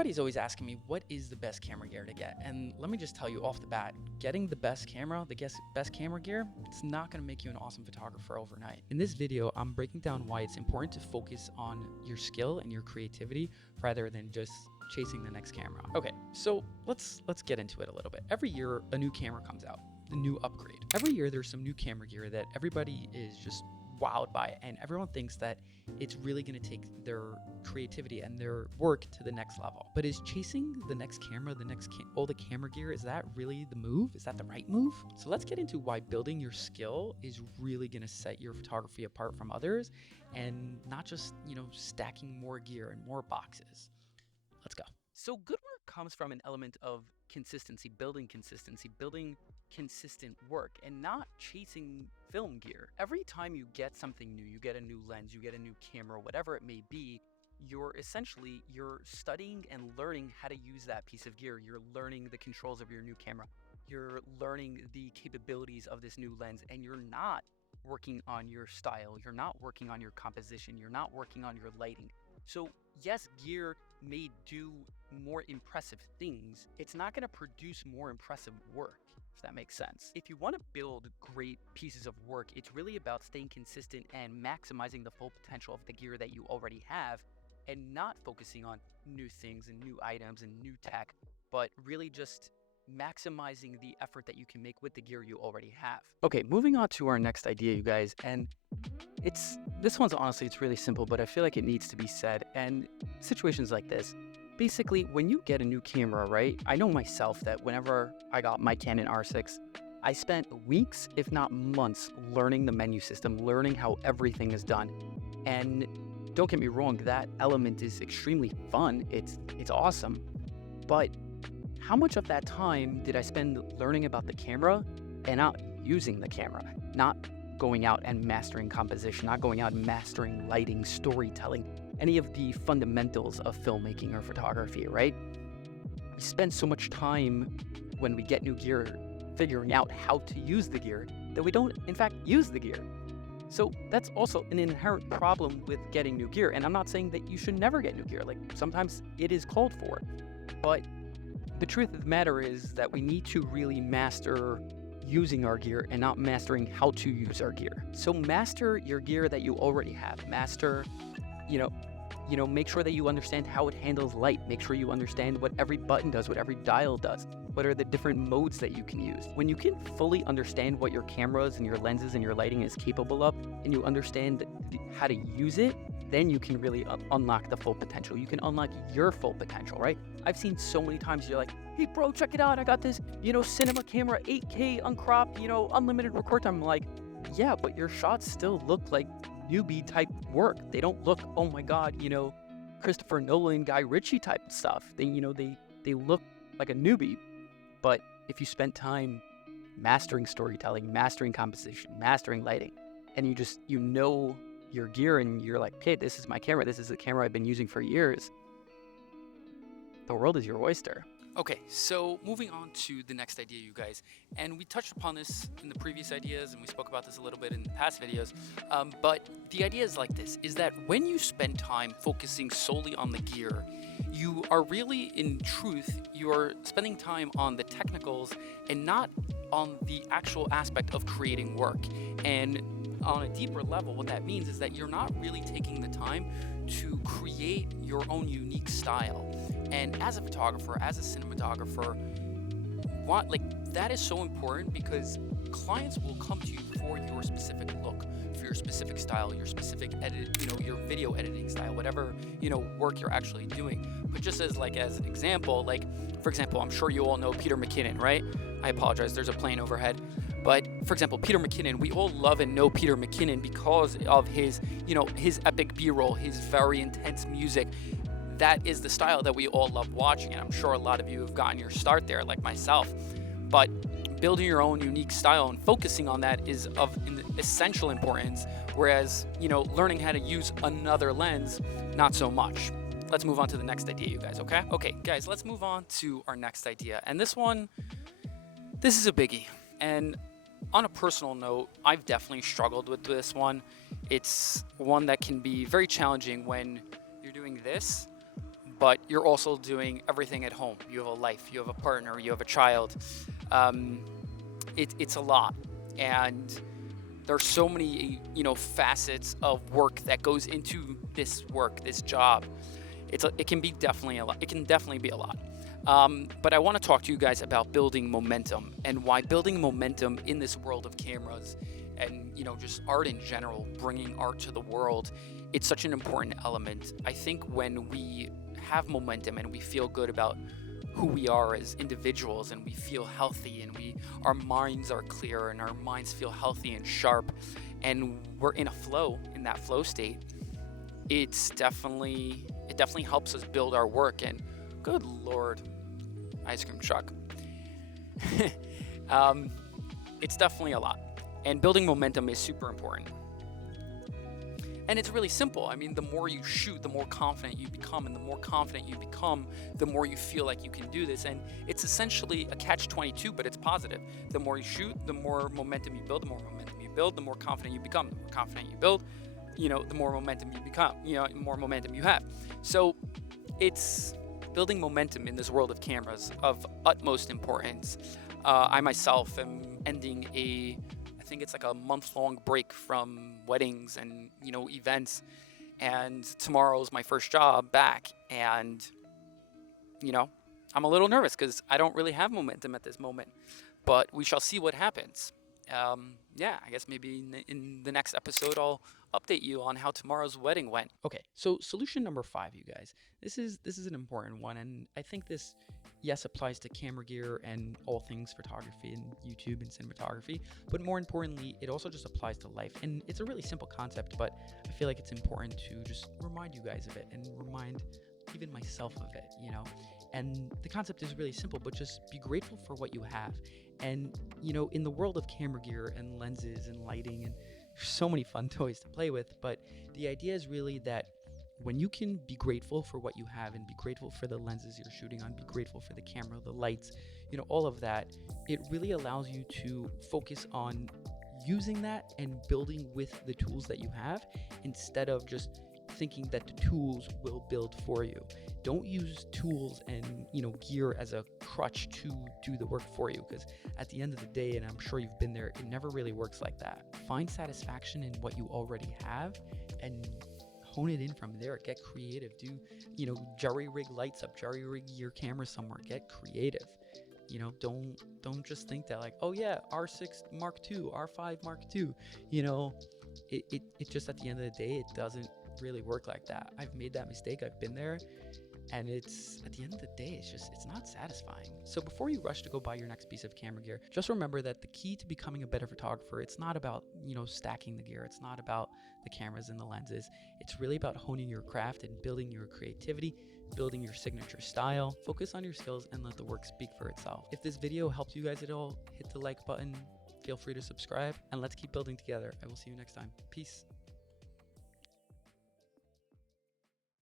Everybody's always asking me, what is the best camera gear to get? And let me just tell you off the bat, getting the best camera, best camera gear, it's not gonna make you an awesome photographer overnight. In this video, I'm breaking down why it's important to focus on your skill and your creativity rather than just chasing the next camera. Okay, so let's get into it a little bit. Every year, a new camera comes out, a new upgrade. Every year, there's some new camera gear that everybody is just wowed by, and everyone thinks that it's really going to take their creativity and their work to the next level. But is chasing the next camera, all the camera gear, is that really the move? Is that the right move? So let's get into why building your skill is really going to set your photography apart from others, and not just, stacking more gear and more boxes. Let's go. So good work comes from an element of consistency, building consistent work, and not chasing film gear. Every time you get something new, you get a new lens, you get a new camera, whatever it may be, you're studying and learning how to use that piece of gear. You're learning the controls of your new camera. You're learning the capabilities of this new lens, and you're not working on your style. You're not working on your composition. You're not working on your lighting. So yes, gear may do more impressive things. It's not going to produce more impressive work, if that makes sense. If you want to build great pieces of work, it's really about staying consistent and maximizing the full potential of the gear that you already have, and not focusing on new things and new items and new tech, but really just maximizing the effort that you can make with the gear you already have. Okay, moving on to our next idea, you guys, and this one's honestly, it's really simple, but I feel like it needs to be said. And situations like this, basically, when you get a new camera, right? I know myself that whenever I got my Canon R6, I spent weeks, if not months, learning the menu system, learning how everything is done. And don't get me wrong, that element is extremely fun. It's awesome. But how much of that time did I spend learning about the camera and not using the camera? Not going out and mastering composition, not going out and mastering lighting, storytelling, any of the fundamentals of filmmaking or photography, right? We spend so much time when we get new gear figuring out how to use the gear that we don't, in fact, use the gear. So that's also an inherent problem with getting new gear. And I'm not saying that you should never get new gear. Like, sometimes it is called for. But the truth of the matter is that we need to really master using our gear and not mastering how to use our gear. So master your gear that you already have. Master, make sure that you understand how it handles light. Make sure you understand what every button does, what every dial does. What are the different modes that you can use? When you can fully understand what your cameras and your lenses and your lighting is capable of, and you understand how to use it, then you can really unlock the full potential. You can unlock your full potential, right? I've seen so many times you're like, hey bro, check it out. I got this, cinema camera, 8K uncropped, unlimited record time. I'm like, yeah, but your shots still look like newbie type work. They don't look, oh my God, Christopher Nolan, Guy Ritchie type stuff. They look like a newbie. But if you spent time mastering storytelling, mastering composition, mastering lighting, and you know your gear, and you're like, okay, this is my camera. This is the camera I've been using for years. The world is your oyster. Okay, so moving on to the next idea, you guys. And we touched upon this in the previous ideas, and we spoke about this a little bit in past videos. But the idea is like this, is that when you spend time focusing solely on the gear, you are really, in truth, you are spending time on the technicals and not on the actual aspect of creating work. And on a deeper level, what that means is that you're not really taking the time to create your own unique style. And as a photographer, as a cinematographer, that is so important, because clients will come to you for your specific look, for your specific style, your specific edit, your video editing style, whatever, work you're actually doing. But just as an example, for example, I'm sure you all know Peter McKinnon, right? I apologize, there's a plane overhead. But for example, Peter McKinnon, we all love and know Peter McKinnon because of his epic B-roll, his very intense music. That is the style that we all love watching, and I'm sure a lot of you have gotten your start there, like myself. But building your own unique style and focusing on that is of essential importance, whereas, learning how to use another lens, not so much. Let's move on to the next idea, you guys, okay? Okay, guys, let's move on to our next idea. And this is a biggie. And on a personal note, I've definitely struggled with this one. It's one that can be very challenging when you're doing this, but you're also doing everything at home. You have a life, you have a partner, you have a child. It's a lot. And there's so many, facets of work that goes into this work, this job. It can be definitely a lot. It can definitely be a lot. But I want to talk to you guys about building momentum and why building momentum in this world of cameras and, just art in general, bringing art to the world, it's such an important element. I think when we have momentum and we feel good about who we are as individuals and we feel healthy and our minds are clear and our minds feel healthy and sharp and we're in that flow state, it definitely helps us build our work. And good Lord, ice cream truck. It's definitely a lot. And building momentum is super important. And it's really simple. I mean, the more you shoot, the more confident you become. And the more confident you become, the more you feel like you can do this. And it's essentially a catch-22, but it's positive. The more you shoot, the more momentum you build. The more momentum you build, the more confident you become. The more confident you build, the more momentum you become, the more momentum you have. So it's building momentum in this world of cameras of utmost importance. I myself am ending I think it's like a month-long break from weddings and, events. And tomorrow's my first job back. And, I'm a little nervous because I don't really have momentum at this moment. But we shall see what happens. I guess maybe in the next episode, I'll update you on how tomorrow's wedding went. Okay, so solution number 5, you guys. This is an important one, and I think this, yes, applies to camera gear and all things photography and YouTube and cinematography, but more importantly, it also just applies to life. And it's a really simple concept, but I feel like it's important to just remind you guys of it and remind even myself of it, And the concept is really simple, but just be grateful for what you have. And, in the world of camera gear and lenses and lighting, and there's so many fun toys to play with, but the idea is really that when you can be grateful for what you have and be grateful for the lenses you're shooting on, be grateful for the camera, the lights, all of that, it really allows you to focus on using that and building with the tools that you have instead of just thinking that the tools will build for you. Don't use tools and gear as a crutch to do the work for you, because at the end of the day, and I'm sure you've been there, it never really works like that. Find satisfaction in what you already have and hone it in from there. Get creative. Do jerry rig lights up, jerry rig your camera somewhere. Get creative. Don't just think that like, oh yeah, R6 Mark II, R5 Mark II. It just, at the end of the day, it doesn't really work like that. I've made that mistake. I've been there. And it's, at the end of the day, it's not satisfying. So before you rush to go buy your next piece of camera gear, just remember that the key to becoming a better photographer, it's not about, stacking the gear. It's not about the cameras and the lenses. It's really about honing your craft and building your creativity, building your signature style. Focus on your skills and let the work speak for itself. If this video helped you guys at all, hit the like button, feel free to subscribe, and let's keep building together. I will see you next time. Peace.